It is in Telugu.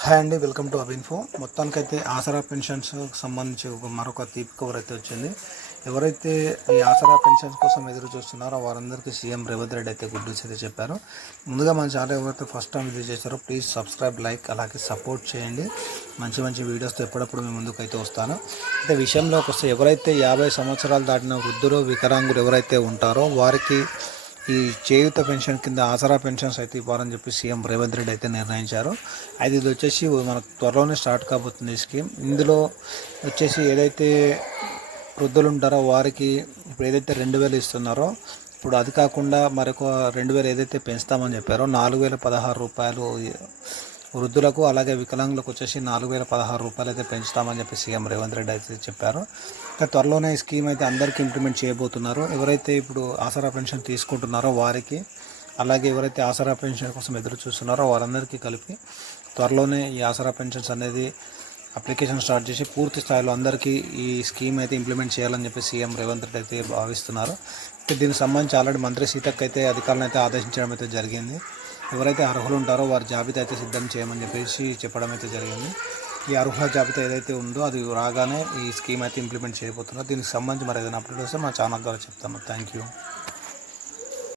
హాయ్ అండి, వెల్కమ్ టు అబిన్ఫో. మొత్తానికైతే ఆసరా పెన్షన్స్ సంబంధించి మరొక తీపి కవర్ అయితే వచ్చింది. ఎవరైతే ఈ ఆసరా పెన్షన్స్ కోసం ఎదురు చూస్తున్నారో వారందరికీ సీఎం రేవంత్ రెడ్డి అయితే గుడ్ న్యూస్ అయితే చెప్పారు. ముందుగా మన ఛానల్ ఎవరైతే ఫస్ట్ టైం విజిట్ చేశారో ప్లీజ్ సబ్స్క్రైబ్, లైక్, అలాగే సపోర్ట్ చేయండి. మంచి మంచి వీడియోస్తో ఎప్పుడప్పుడు మీ ముందుకు అయితే వస్తాను. అయితే విషయంలోకి వస్తే ఎవరైతే 50 సంవత్సరాలు దాటిన వృద్ధులు, వికలాంగులు ఎవరైతే ఉంటారో వారికి ఈ చేయూత పెన్షన్ కింద ఆసరా పెన్షన్స్ అయితే ఇవ్వాలని చెప్పి సీఎం రేవంత్ రెడ్డి అయితే నిర్ణయించారు. అయితే ఇది వచ్చేసి మనకు త్వరలోనే స్టార్ట్ కాబోతుంది ఈ స్కీమ్. ఇందులో వచ్చేసి ఏదైతే వృద్ధులు ఉంటారో వారికి ఇప్పుడు ఏదైతే 2,000 ఇస్తున్నారో ఇప్పుడు అది కాకుండా మరొక 2,000 ఏదైతే పెంచుతామని చెప్పారో 4,016 రూపాయలు వృద్ధులకు, అలాగే వికలాంగులకు వచ్చేసి 4,016 రూపాయలు అయితే పెంచుతామని చెప్పి సీఎం రేవంత్ రెడ్డి అయితే చెప్పారు. ఇంకా త్వరలోనే ఈ స్కీమ్ అయితే అందరికీ ఇంప్లిమెంట్ చేయబోతున్నారు. ఎవరైతే ఇప్పుడు ఆసరా పెన్షన్ తీసుకుంటున్నారో వారికి, అలాగే ఎవరైతే ఆసరా పెన్షన్ కోసం ఎదురు చూస్తున్నారో వారందరికీ కలిపి త్వరలోనే ఈ ఆసరా పెన్షన్స్ అనేది అప్లికేషన్ స్టార్ట్ చేసి పూర్తి స్థాయిలో అందరికీ ఈ స్కీమ్ అయితే ఇంప్లిమెంట్ చేయాలని చెప్పి సీఎం రేవంత్ రెడ్డి అయితే భావిస్తున్నారు. దీనికి సంబంధించి ఆల్రెడీ మంత్రి సీతక్క అయితే అధికారులను అయితే ఆదేశించడం అయితే జరిగింది. ఎవరైతే అర్హులు ఉంటారో వారి జాబితా అయితే సిద్ధం చేయమని చెప్పేసి చెప్పడం అయితే జరిగింది. ఈ అర్హుల జాబితా ఏదైతే ఉందో అది రాగానే ఈ స్కీమ్ అయితే ఇంప్లిమెంట్ చేయబోతున్నారు. దీనికి సంబంధించి మరి ఏదైనా అప్డేట్ వస్తే మా ఛానల్ ద్వారా చెప్తాను. Thank you.